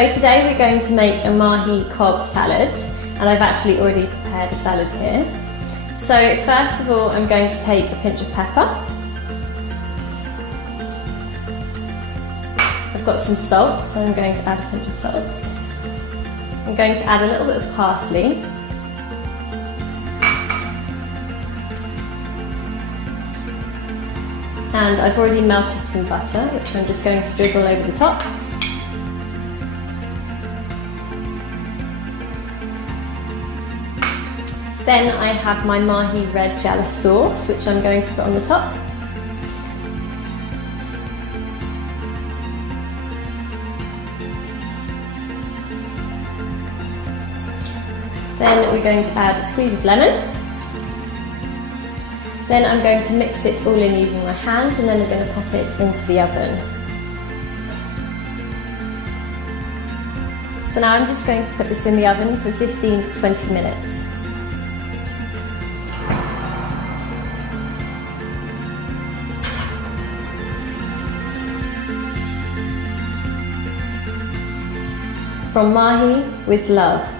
So today we're going to make a mahi cob salad, and I've actually already prepared a salad here. So first of all, I'm going to take a pinch of pepper. I've got some salt, so I'm going to add a pinch of salt. I'm going to add a little bit of parsley. And I've already melted some butter, which I'm just going to drizzle over the top. Then I have my MAHI Red Jalapeno sauce, which I'm going to put on the top. Then we're going to add a squeeze of lemon. Then I'm going to mix it all in using my hands, and then we're going to pop it into the oven. So now I'm just going to put this in the oven for 15 to 20 minutes. From Mahi with love.